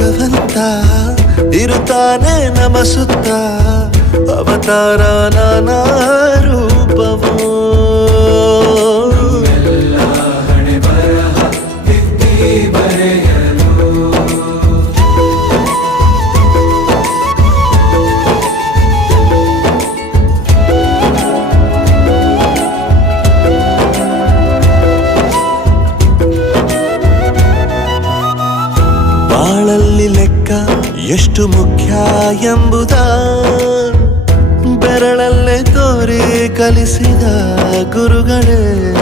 ಭಗವಂತ ಇರುತ್ತಾನೆ ನಮ ಸುತ್ತ ಅವತಾರ ನಾನಾ ರೂಪವೋ ಬಾಳಲ್ಲಿ ಲೆಕ್ಕ ಎಷ್ಟು ಮುಖ್ಯ ಎಂಬುದ ಬೆರಳಲ್ಲೇ ತೋರಿ ಕಲಿಸಿದ ಗುರುಗಳೇ.